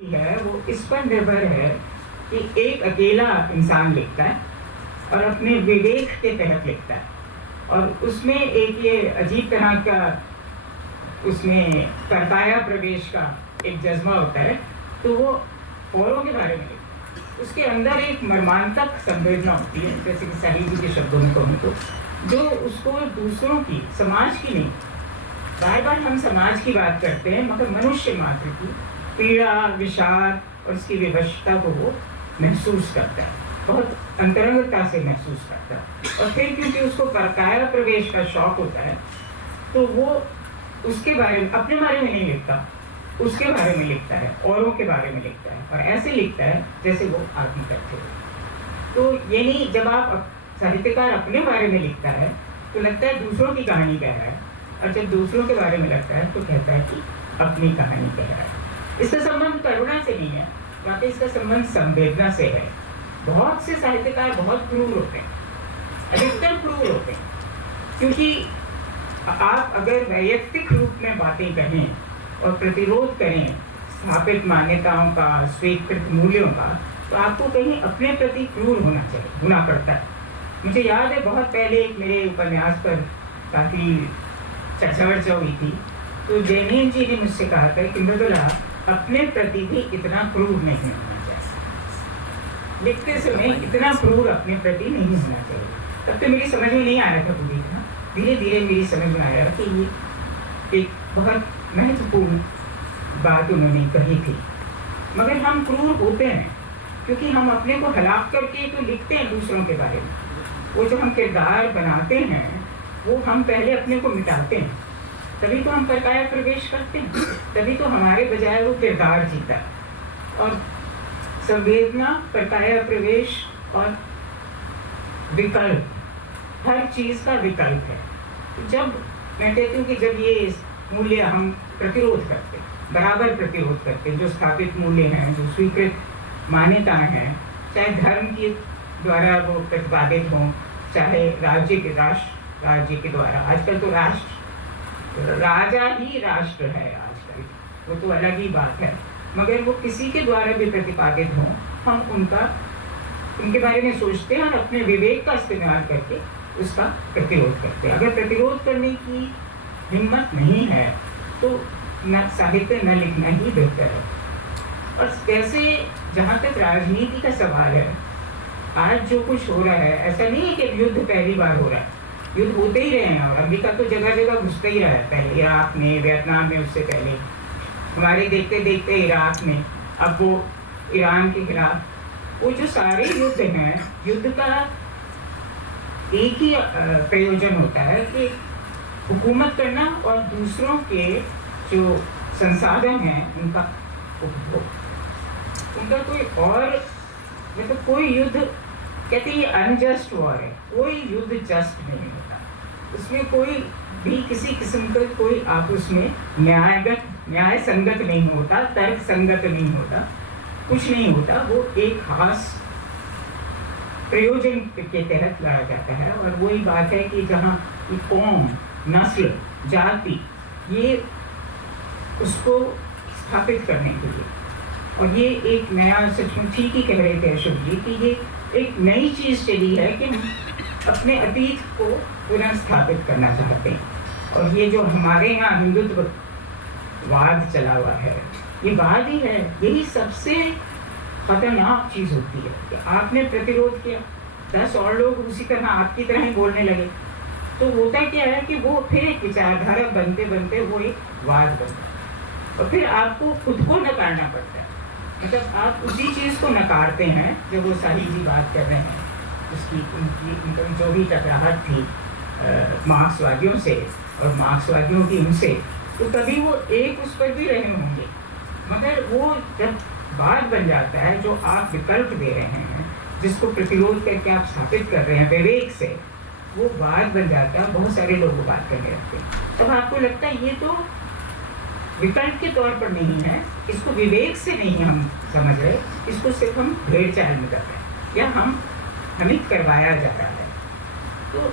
है वो इस पर निर्भर है कि एक अकेला इंसान लिखता है और अपने विवेक के तहत लिखता है, और उसमें एक ये अजीब तरह का उसमें कर्ताया प्रवेश का एक जज्बा होता है। तो वो औरों के बारे में लिखता है, उसके अंदर एक मर्मांतक संवेदना होती है, जैसे कि साहिल जी के शब्दों में कहूँ तो, जो उसको दूसरों की, समाज की नहीं, बार बार हम समाज की बात करते हैं मगर मनुष्य मात्र की पीड़ा, विषाद और उसकी विवशता को वो महसूस करता है, बहुत अंतरंगता से महसूस करता है। और फिर क्योंकि उसको कर्ताया प्रवेश का शौक होता है तो वो उसके बारे में, अपने बारे में नहीं लिखता, उसके बारे में लिखता है, औरों के बारे में लिखता है, और ऐसे लिखता है जैसे वो आदमी करते हो। तो ये नहीं, जब आप साहित्यकार अपने बारे में लिखता है तो लगता है दूसरों की कहानी कह रहा है, और जब दूसरों के बारे में लगता है तो कहता है कि अपनी कहानी कह रहा है। इसका संबंध करुणा से नहीं है, वाकई इसका संबंध संवेदना से है। बहुत से साहित्यकार बहुत क्रूर होते हैं, अधिकतर क्रूर होते हैं, क्योंकि आप अगर वैयक्तिक रूप में बातें कहें और प्रतिरोध करें स्थापित मान्यताओं का, स्वीकृत मूल्यों का, तो आपको कहीं अपने प्रति क्रूर होना पड़ता है। मुझे याद है बहुत पहले एक मेरे उपन्यास पर काफ़ी चर्चा हुई थी, तो जैनियन जी ने मुझसे कहा था कि मृदुला, अपने प्रति भी इतना क्रूर नहीं होना चाहिए, लिखते समय इतना क्रूर अपने प्रति नहीं होना चाहिए। तब तो मेरी समझ में नहीं आ रहा था पूरी तरह, धीरे धीरे मेरी समझ में आया कि ये एक बहुत महत्वपूर्ण बात उन्होंने कही थी। मगर हम क्रूर होते हैं क्योंकि हम अपने को हलाक करके तो लिखते हैं दूसरों के बारे में। वो जो हम किरदार बनाते हैं वो हम पहले अपने को मिटाते हैं, तभी तो हम कर्ताया प्रवेश करते हैं, तभी तो हमारे बजाय वो किरदार जीता है। और संवेदना, कर्ताया प्रवेश और विकल्प, हर चीज़ का विकल्प है। जब मैं कहती हूँ कि जब ये मूल्य हम प्रतिरोध करते, बराबर प्रतिरोध करते, जो स्थापित मूल्य हैं, जो स्वीकृत मान्यताएं हैं, चाहे धर्म के द्वारा वो प्रतिपादित हों, चाहे राज्य के द्वारा, आजकल तो राजा ही राष्ट्र है आजकल, वो तो अलग ही बात है, मगर वो किसी के द्वारा भी प्रतिपादित हों, हम उनके बारे में सोचते हैं और अपने विवेक का इस्तेमाल करके उसका प्रतिरोध करते हैं। अगर प्रतिरोध करने की हिम्मत नहीं है तो न साहित्य न लिखना ही बेहतर है। और वैसे जहाँ तक राजनीति का सवाल है, आज जो कुछ हो रहा है, ऐसा नहीं है कि युद्ध पहली बार हो रहा है, युद्ध होते ही रहे हैं, और अमेरिका तो जगह जगह घुसते ही रहा है, पहले इराक में, वियतनाम में, उससे पहले हमारे देखते देखते इराक में, अब वो ईरान के खिलाफ, वो जो सारे युद्ध हैं, युद्ध का एक ही प्रयोजन होता है कि हुकूमत करना और दूसरों के जो संसाधन हैं उनका उपभोग। उनका कोई और, मतलब कोई युद्ध, कहते हैं ये अनजस्ट वॉर है, कोई युद्ध जस्ट नहीं होता, उसमें कोई भी किसी किस्म का कोई आप उसमें न्याय संगत नहीं होता, तर्क संगत नहीं होता, कुछ नहीं होता। वो एक खास प्रयोजन के तहत लाया जाता है। और वही बात है कि जहाँ कौम, नस्ल, जाति, ये उसको स्थापित करने के लिए, और ये एक नया, सचमुच ठीक ही कह रहे थे अशोक जी कि ये एक नई चीज़ चली है कि हम अपने अतीत को पुनः स्थापित करना चाहते हैं। और ये जो हमारे यहाँ हिंदुत्व वाद चला हुआ है, ये वाद ही है, यही सबसे खतरनाक चीज़ होती है कि आपने प्रतिरोध किया, 10 और लोग उसी तरह आपकी तरह ही बोलने लगे, तो होता क्या है कि वो फिर एक विचारधारा बनते बनते वो एक वाद बनता है, और फिर आपको खुद को नकारना पड़ता है। मतलब आप उसी चीज़ को नकारते हैं जब वो साहिल जी बात कर रहे हैं, उसकी उनकी जो भी टकराहट थी मार्क्सवादियों से और मार्क्सवादियों की उनसे, तो कभी वो एक उस पर भी रहे होंगे, मगर वो जब बात बन जाता है, जो आप विकल्प दे रहे हैं, जिसको प्रतिरोध करके आप स्थापित कर रहे हैं विवेक से, वो बात बन जाता है, बहुत सारे लोग वो बात करने लगते हैं। तब आपको लगता है ये तो विकल्प के तौर पर नहीं है, इसको विवेक से नहीं हम समझ रहे, इसको सिर्फ हम भेड़ चाल में कर रहे हैं, या हमें करवाया जा रहा है। तो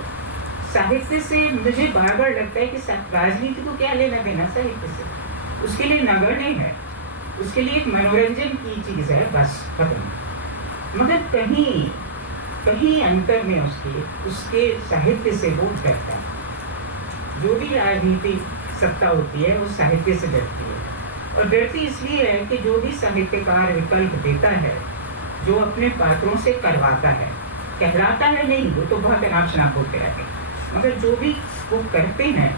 साहित्य से मुझे बार बार लगता है कि राजनीति को क्या लेना देना साहित्य से, उसके लिए नगण्य है। उसके लिए एक मनोरंजन की चीज़ है, बस खत्म। मगर कहीं कहीं अंतर में उसके साहित्य से वो डरता है। जो भी राजनीतिक सत्ता होती है वो साहित्य से डरती है, और डरती इसलिए है कि जो भी साहित्यकार विकल्प देता है, जो अपने पात्रों से करवाता है, कहलाता है नहीं, वो तो बहुत अनाप शनाप होते रहते हैं, मगर जो भी वो करते हैं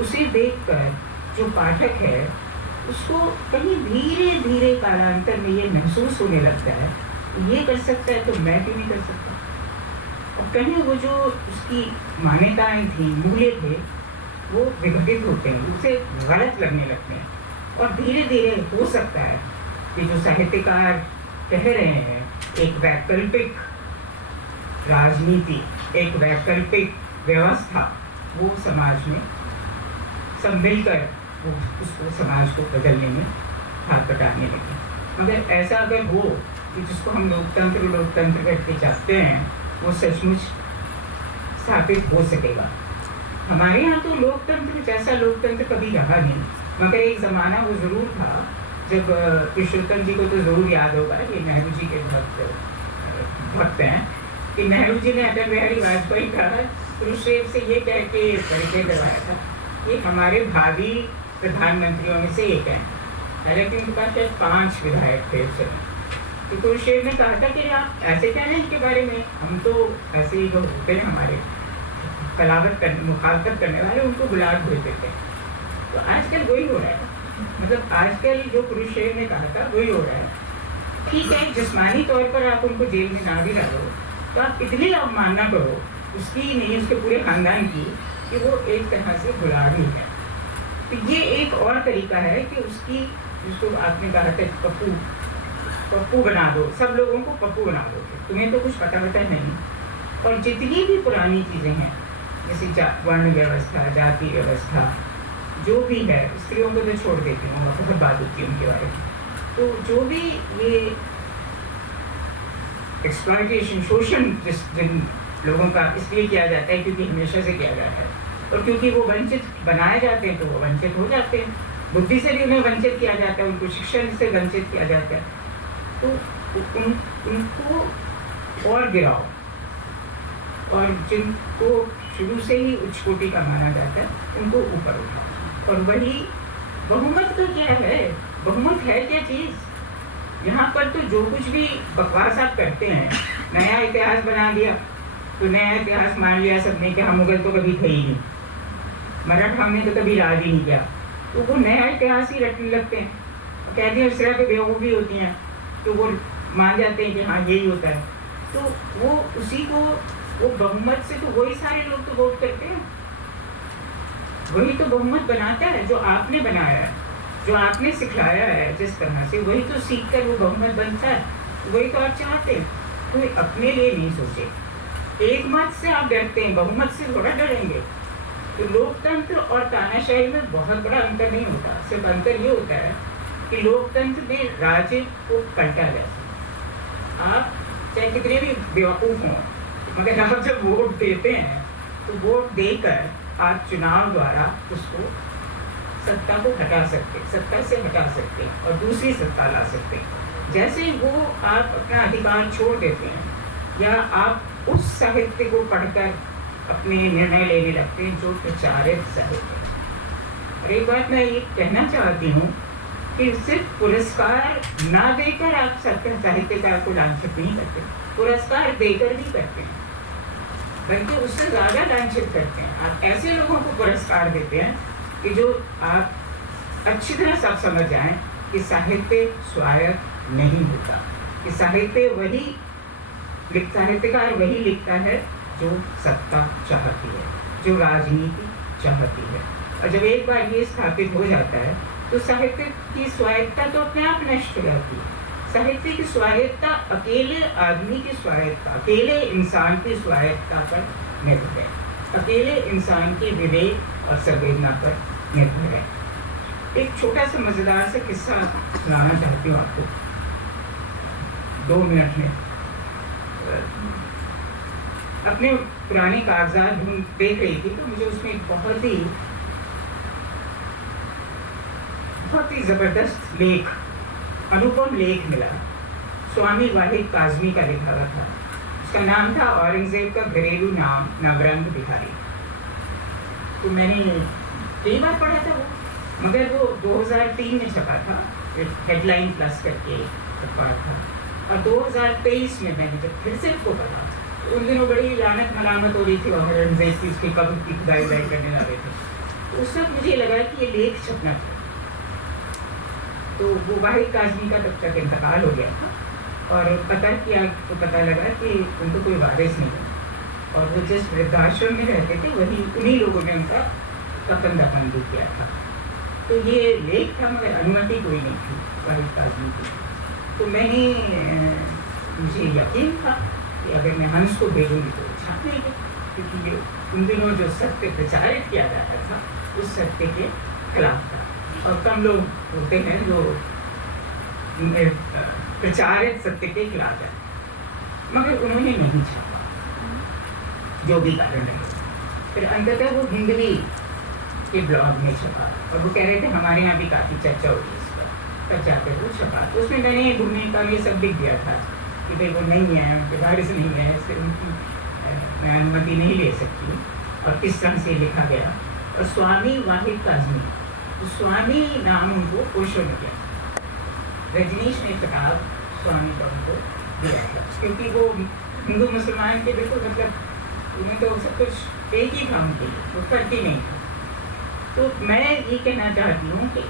उसे देखकर जो पाठक है उसको कहीं धीरे धीरे कालांतर में ये महसूस होने लगता है, ये कर सकता है तो मैं क्यों नहीं कर सकता। और कहीं वो जो उसकी मान्यताएं थी, मूल्य थे, वो विघटित होते हैं, उसे गलत लगने लगते हैं। और धीरे धीरे हो सकता है कि जो साहित्यकार कह रहे हैं, एक वैकल्पिक राजनीति, एक वैकल्पिक व्यवस्था, वो समाज में सब मिलकर वो उसको समाज को बदलने में हाथ बटाने लगे। मगर ऐसा अगर हो कि जिसको हम लोकतंत्र करके चाहते हैं, वो सचमुच स्थापित हो सकेगा। हमारे यहाँ तो लोकतंत्र जैसा लोकतंत्र कभी रहा नहीं, मगर एक ज़माना वो ज़रूर था जब पुरुषोत्तम जी को तो ज़रूर याद होगा, ये नेहरू जी के भक्त हैं, कि नेहरू जी ने अटल बिहारी वाजपेयी का कुरुक्षेत्र से ये कह के परिचय करवाया था, ये हमारे भावी प्रधानमंत्रियों में से एक है। हालांकि उनके पास शायद 5 विधायक थे उस समय। तो कुरुक्षेत्र ने कहा था कि आप ऐसे क्या नहीं इनके बारे में, हम तो ऐसे ही जो होते हैं हमारे मुखालफत करने वाले, उनको गुलाब भेज देते हैं। तो आजकल वही हो रहा है, मतलब आजकल जो कुरुक्षेत्र ने कहा था वही हो रहा है। ठीक है, जिस्मानी तौर पर आप उनको जेल में ना भी डालो, तो आप इतनी अवमानना करो उसकी नहीं, उसके पूरे खानदान की, कि वो एक तरह से गुलाम ही है। तो ये एक और तरीका है कि उसकी, जिसको आपने कहा था पप्पू बना दो, सब लोगों को पप्पू बना दो, तुम्हें तो कुछ पता नहीं। और जितनी भी पुरानी चीज़ें हैं, जैसे वर्ण व्यवस्था, जाति व्यवस्था, जो भी है, स्त्रियों को तो छोड़ देती हूँ, बहुत बात होती है उनके बारे में। तो जो भी ये एक्सप्लॉयटेशन, शोषण जिन लोगों का इसलिए किया जाता है क्योंकि हमेशा से किया जाता है, और क्योंकि वो वंचित बनाए जाते हैं तो वो वंचित हो जाते हैं, बुद्धि से भी उन्हें वंचित किया जाता है, उनको शिक्षण से वंचित किया जाता है। तो उनको और गिराओ, और जिनको शुरू से ही उच्च कोटि का माना जाता है उनको ऊपर उठाओ। और वही बहुमत तो क्या है, बहुमत है क्या चीज़। यहाँ पर तो जो कुछ भी बकवास आप करते हैं, नया इतिहास बना दिया, तो नया इतिहास मान लिया सबने कि हम मुगल तो कभी थे ही नहीं, मराठा ने तो कभी राज ही नहीं किया, तो वो नया इतिहास ही रटने लगते हैं। कहते हैं इस तरह के बेवकूफ़ी होती हैं, तो वो मान जाते हैं कि हाँ यही होता है। तो वो उसी को, वो बहुमत से तो वही सारे लोग तो वोट करते हैं, वही तो बहुमत बनाता है जो आपने बनाया है, जो आपने सिखाया है जिस तरह से, वही तो सीख कर वो बहुमत बनता है। वही तो आप चाहते हैं, कोई अपने लिए नहीं सोचे। एक मत से आप डरते हैं, बहुमत से थोड़ा डरेंगे। तो लोकतंत्र और तानाशाही में बहुत बड़ा अंतर नहीं होता, सिर्फ अंतर ये होता है कि लोकतंत्र में राज्य को पलटा जाता है। आप चाहे कितने भी बेवकूफ़ हों, मगर आप जब वोट देते हैं तो वोट देकर आप चुनाव द्वारा उसको, सत्ता को हटा सकते, सत्ता से हटा सकते और दूसरी सत्ता ला सकते। जैसे ही वो आप अपना अधिकार छोड़ देते हैं, या आप उस साहित्य को पढ़कर अपने निर्णय लेने लगते हैं जो प्रचारित साहित्य। और एक बात मैं ये कहना चाहती हूँ कि सिर्फ पुरस्कार ना देकर आप सत्य साहित्यकार को लांछित नहीं करते, पुरस्कार देकर भी करते हैं, बल्कि उससे ज़्यादा लांछित करते हैं। आप ऐसे लोगों को पुरस्कार देते हैं कि जो आप अच्छी तरह सब समझ जाएं कि साहित्य स्वायत्त नहीं होता, कि साहित्यकार वही लिखता है जो सत्ता चाहती है, जो राजनीति चाहती है। और जब एक बार ये स्थापित हो जाता है तो साहित्य की स्वायत्ता तो अपने आप नष्ट हो जाती है। साहित्य की स्वायत्ता अकेले आदमी की स्वायत्ता, अकेले इंसान की स्वायत्ता पर निर्भर है, अकेले इंसान के विवेक और संवेदना पर निर्भर है। एक छोटा सा मज़ेदार सा किस्सा सुनाना चाहती हूँ आपको 2 मिनट में। अपने पुराने कागजात देख रही थी तो मुझे उसमें एक बहुत बहुत ही ज़बरदस्त लेख, अनुपम लेख मिला। स्वामी वाहिद काज़मी का लिखा हुआ था। उसका नाम था औरंगज़ेब का घरेलू नाम नवरंग बिहारी। तो मैंने कई बार पढ़ा था वो, मगर वो 2003 में छपा था, हेडलाइन प्लस करके अखबार था। और 2023 में मैंने जब फिर से उसको पढ़ा, तो उन दिनों बड़ी लानत मलामत हो रही थी औरंगज़ेब की, उसकी कब्र की खुदाई करने लगे थे। तो उस वक्त मुझे लगा कि ये लेख छपना चाहिए। तो वो वाहिद काज़मी का तब तक इंतकाल हो गया था, और पता किया तो पता लगा कि उनको कोई वारिस नहीं है, और वो जिस वृद्धाश्रम में रहते थे वही उन्हीं लोगों ने उनका कफन दफन भी किया था। तो ये लेख था, मगर अनुमति कोई नहीं थी वाहिद काज़मी की। तो मुझे यकीन था कि अगर मैं हंस को भेजूँगी तो छाप लेंगे, क्योंकि ये उन दिनों जो सत्य प्रचारित किया जाता था उस सत्य के खिलाफ था। और कम लोग होते हैं जो प्रचारित सत्य के खिलाफ है, मगर उन्होंने नहीं छापा, जो भी कारण है। फिर अंततः वो हिंदवी के ब्लॉग में छपा, और वो कह रहे थे हमारे यहाँ भी काफ़ी चर्चा हो रही है इस पर, तब जाकर वो छपा। तो उसमें मैंने भूमि का ये सब लिख दिया था कि भाई वो नहीं है, उनके वारिस नहीं है, इससे उनकी मैं अनुमति नहीं ले सकती, और किस तरह से लिखा गया। और स्वामी वाहिद काज़मी, तो स्वामी नाम उनको ओशो ने दिया, रजनीश ने किताब स्वामी का उनको दिया था, क्योंकि वो हिंदू मुसलमान के बिल्कुल मतलब उन्हें तो सब कुछ एक ही था उनके लिए, वो फर्क ही नहीं था। तो मैं ये कहना चाहती हूँ कि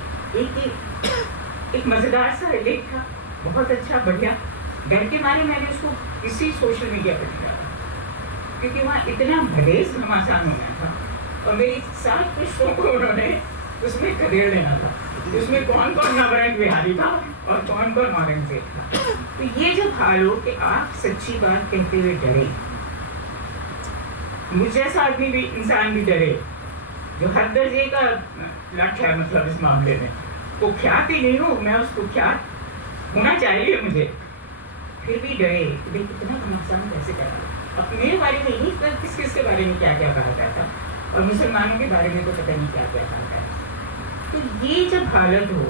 एक मज़ेदार सा लेख था, बहुत अच्छा, बढ़िया। डर के मारे मैंने उसको किसी सोशल मीडिया पर नहीं डाला, क्योंकि वहाँ इतना भलेस घमासान होना था, और मेरी 7 पृष्ठों को उन्होंने उसमें खदेड़ देना था, उसमें कौन कौन नवरंग बिहारी था और कौन कौन औरंगजेब था। तो ये जब हाल हो कि आप सच्ची बात कहते हुए डरे, मुझ जैसा आदमी भी, इंसान भी डरे, जो हर दर्जे का लट है, मतलब इस मामले में कुख्यात ही नहीं हूँ मैं, उस कुख्यात होना चाहिए मुझे, फिर भी डरे कि भाई कितना नुकसान कैसे करा। अब मेरे बारे में ही किस किस के बारे में क्या क्या कहा जाता, और मुसलमानों के बारे में तो पता नहीं क्या क्या कहा जाता। तो ये जब हालत हो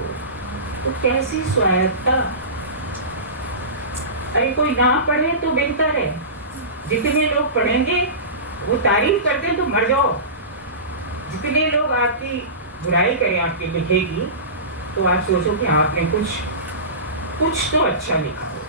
तो कैसी स्वायत्ता। अरे कोई ना पढ़े तो बेहतर है, जितने लोग पढ़ेंगे वो तारीफ करते हैं तो मर जाओ, जितने लोग आपकी बुराई करें आपके लिखे की, तो आप सोचो कि आपने कुछ तो अच्छा लिखा हो।